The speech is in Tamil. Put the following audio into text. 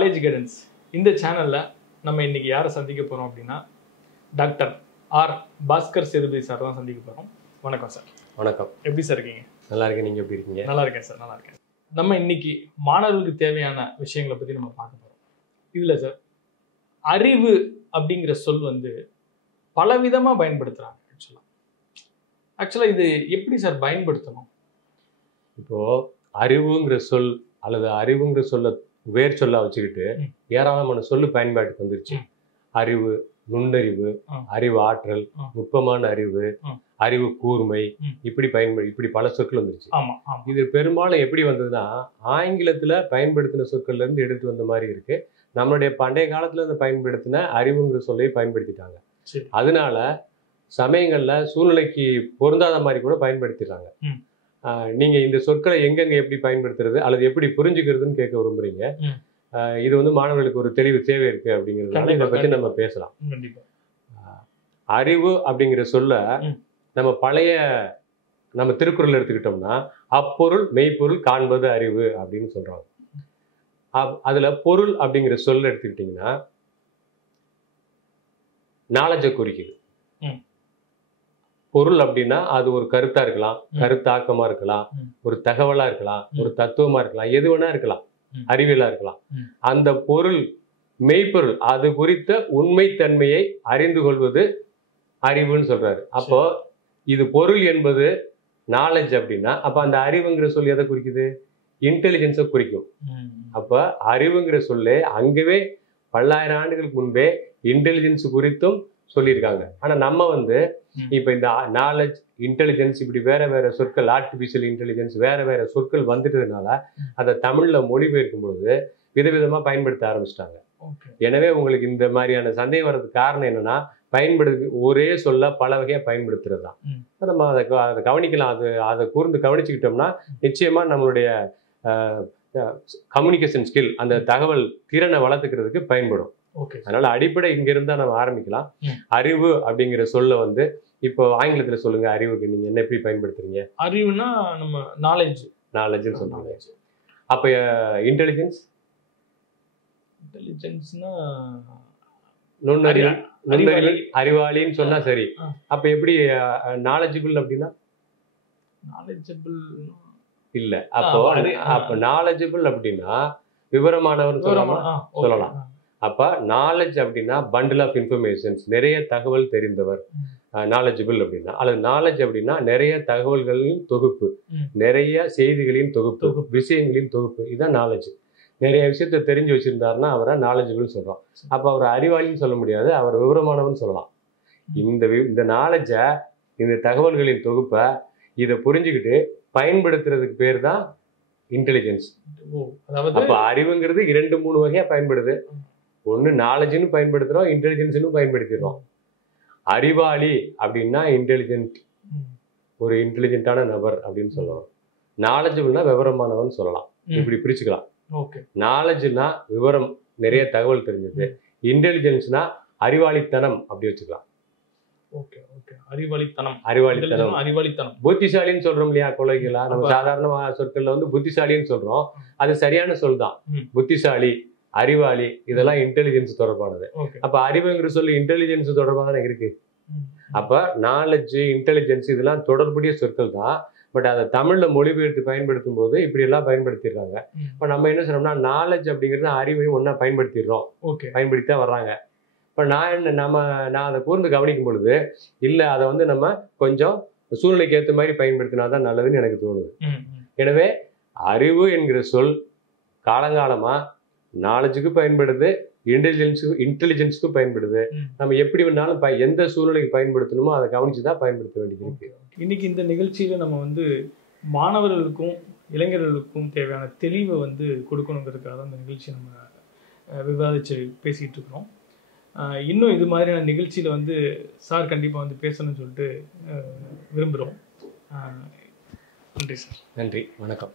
நாலேஜ் கைடன்ஸ் இந்த சேனல்ல நம்ம இன்னைக்கு யாரை சந்திக்க போறோம் அப்படின்னா doctor R Bhaskar Sethupathi sir தான் சந்திக்க போறோம். வணக்கம் சார். வணக்கம். எப்படி சார் இருக்கீங்க? நல்லா இருக்கேன். நீங்க எப்படி இருக்கீங்க? நல்லா இருக்கேன் சார், நல்லா இருக்கேன். நம்ம இன்னைக்கு மாணவர்களுக்கு தேவையான விஷயங்களை பத்தி நம்ம பார்க்க போறோம். இதுல சார் அறிவு அப்படிங்கிற சொல் வந்து பலவிதமா பயன்படுத்துறாங்க. ஆக்சுவலா இது எப்படி சார் பயன்படுத்தணும்? இப்போ அறிவுங்கிற சொல் அல்லது அறிவுங்கிற சொல்ல வேர் சொல்ல வச்சுக்கிட்டு ஏராளமான சொல்லு பயன்பாட்டுக்கு வந்துருச்சு. அறிவு, நுண்ணறிவு, அறிவு ஆற்றல், நுட்பமான அறிவு, அறிவு கூர்மை, இப்படி பல சொற்கள் வந்துருச்சு. இது பெரும்பாலும் எப்படி வந்ததுன்னா ஆங்கிலத்துல பயன்படுத்தின சொற்கள்ல இருந்து எடுத்து வந்த மாதிரி இருக்கு. நம்மளுடைய பண்டைய காலத்துல இருந்து பயன்படுத்தின அறிவுங்கிற சொல்லை பயன்படுத்திட்டாங்க. அதனால சமயங்கள்ல சூழ்நிலைக்கு பொருந்தாத மாதிரி கூட பயன்படுத்திடுறாங்க. நீங்க இந்த சொற்களை எங்கெங்க எப்படி பயன்படுத்துறது அல்லது எப்படி புரிஞ்சுக்கிறதுன்னு கேட்க விரும்புறீங்க. இது வந்து மாணவர்களுக்கு ஒரு தெளிவு தேவை இருக்கு அப்படிங்கிறதுனால இதை பத்தி நம்ம பேசலாம். அறிவு அப்படிங்கிற சொல்ல நம்ம திருக்குறள் எடுத்துக்கிட்டோம்னா அப்பொருள் மெய்ப்பொருள் காண்பது அறிவு அப்படின்னு சொல்றாங்க. அதுல பொருள் அப்படிங்கிற சொல்ல எடுத்துக்கிட்டீங்கன்னா நாலேஜை குறிக்குது. பொருள் அப்படின்னா அது ஒரு கருத்தா இருக்கலாம், கருத்தாக்கமா இருக்கலாம், ஒரு தகவலா இருக்கலாம், ஒரு தத்துவமா இருக்கலாம், எது வேணா இருக்கலாம், அறிவியலா இருக்கலாம். அந்த பொருள் மெய்ப்பொருள் அது குறித்த உண்மைத்தன்மையை அறிந்து கொள்வது அறிவுன்னு சொல்றாரு. அப்போ இது பொருள் என்பது நாலேஜ் அப்படின்னா அப்ப அந்த அறிவுங்கிற சொல் எதை குறிக்குது? இன்டெலிஜென்ஸை குறிக்கும். அப்ப அறிவுங்கிற சொல்லே அங்கவே பல்லாயிரம் ஆண்டுகளுக்கு முன்பே இன்டெலிஜென்ஸ் குறித்தும் சொல்லியிருக்காங்க. ஆனா நம்ம வந்து இப்ப இந்த நாலேஜ், இன்டெலிஜென்ஸ் இப்படி வேற வேற சொற்கள், ஆர்டிபிஷியல் இன்டெலிஜென்ஸ் வேற வேற சொற்கள் வந்துட்டதுனால அதை தமிழ்ல மொழிபெயர்க்கும் பொழுது விதவிதமா பயன்படுத்த ஆரம்பிச்சிட்டாங்க. எனவே உங்களுக்கு இந்த மாதிரியான சந்தேகம் வர்றதுக்கு காரணம் என்னன்னா ஒரே சொல்ல பல வகையா பயன்படுத்துறது தான். நம்ம அதை கவனிக்கலாம். அதை கூர்ந்து கவனிச்சுக்கிட்டோம்னா நிச்சயமா நம்மளுடைய கம்யூனிகேஷன் ஸ்கில், அந்த தகவல் திறனை வளர்த்துக்கிறதுக்கு பயன்படும். அதனால அடிப்படை இங்க இருந்தா நம்ம ஆரம்பிக்கலாம். அறிவு அப்படிங்கிற சொல்ல வந்து இப்போ ஆங்கிலத்துல சொல்லுங்க. அறிவுக்கு நீங்க என்ன எப்படி பயன்படுத்துறீங்க? அறிவுனா நம்ம நாலேஜ்னு சொல்றாங்க. அப்ப இன்டெலிஜென்ஸ்னா நுண்ணறிவு, அறிவாளின்னு சொன்னா சரி. அப்ப எப்படி நாலேஜபிள் அப்படின்னா இல்ல. அப்போ நாலேஜபிள் அப்படின்னா விவரமானவர் சொல்லலாம். அப்ப நாலேஜ் அப்படின்னா பண்டில் ஆஃப் இன்ஃபர்மேஷன்ஸ், நிறைய தகவல் தெரிந்தவர் நாலேஜபிள் அப்படின்னா. அல்லது நாலேஜ் அப்படின்னா நிறைய தகவல்களின் தொகுப்பு, நிறைய செய்திகளின் தொகுப்பு, விஷயங்களின் தொகுப்பு. இதுதான் நாலேஜ். நிறைய விஷயத்த தெரிஞ்சு வச்சிருந்தாருன்னா அவரை நாலேஜபிள் சொல்றோம். அப்ப அவர் அறிவாளின்னு சொல்ல முடியாது, அவர் விவரமானவர்னு சொல்லலாம். இந்த நாலேஜை, இந்த தகவல்களின் தொகுப்பை இதை புரிஞ்சுக்கிட்டு பயன்படுத்துறதுக்கு பேர் தான் இன்டெலிஜென்ஸ். அப்ப அறிவுங்கிறது 2-3 வகையா பயன்படுது. ஒண்ணு நாலேஜ்னு பயன்படுத்துறோம், இன்டெலிஜென்ஸ்னு பயன்படுத்திடுறோம். அறிவாளி அப்படின்னா இன்டெலிஜென்ட், ஒரு இன்டெலிஜென்ட்டான நபர் அப்படின்னு சொல்லலாம். நாலேஜபிள்னா விவரமானவன் சொல்லலாம். இப்படி பிரிச்சுக்கலாம். நாலேஜ்னா விவரம், நிறைய தகவல் தெரிஞ்சது. இன்டெலிஜென்ஸ்னா அறிவாளித்தனம் அப்படி வச்சுக்கலாம். அறிவாளித்தனம் புத்திசாலின்னு சொல்றோம் இல்லையா கொலைகளா? நம்ம சாதாரண சொற்கள்ல வந்து புத்திசாலின்னு சொல்றோம். அது சரியான சொல் தான். புத்திசாலி, அறிவாளி இதெல்லாம் இன்டெலிஜென்ஸ் தொடர்பானது. அப்ப அறிவுங்கிற சொல்லி இன்டெலிஜென்ஸ் தொடர்பாக இருக்கு. அப்ப நாலேஜ், இன்டெலிஜென்ஸ் இதெல்லாம் தொடர்புடைய சொற்கள் தான். பட் அதை தமிழ்ல மொழிபெயர்த்து பயன்படுத்தும் போது இப்படி எல்லாம் பயன்படுத்திடுறாங்க. இப்ப நம்ம என்ன சொல்றோம்னா நாலேஜ் அப்படிங்கிறது அறிவையும் ஒன்னா பயன்படுத்திடுறோம், பயன்படுத்தி தான் வர்றாங்க. இப்ப நான் அதை கூர்ந்து கவனிக்கும் பொழுது இல்ல, அதை வந்து நம்ம கொஞ்சம் சூழ்நிலைக்கு ஏற்ற மாதிரி பயன்படுத்தினாதான் நல்லதுன்னு எனக்கு தோணுது. எனவே அறிவு என்கிற சொல் காலங்காலமா நாலேஜுக்கு பயன்படுது, இன்டெலிஜென்ஸுக்கும் பயன்படுது. நம்ம எப்படி வேணாலும் எந்த சூழ்நிலைக்கு பயன்படுத்தணுமோ அதை கவனிச்சுதான் பயன்படுத்த வேண்டியது இருக்கு. இன்னைக்கு இந்த நிகழ்ச்சியில நம்ம வந்து மாணவர்களுக்கும் இளைஞர்களுக்கும் தேவையான தெளிவை வந்து கொடுக்கணுங்கிறதுக்காக தான் இந்த நிகழ்ச்சி நம்ம விவாதிச்சு பேசிட்டு இருக்கிறோம். இன்னும் இது மாதிரியான நிகழ்ச்சியில வந்து சார் கண்டிப்பா வந்து பேசணும்னு சொல்லிட்டு விரும்புகிறோம். நன்றி சார். நன்றி, வணக்கம்.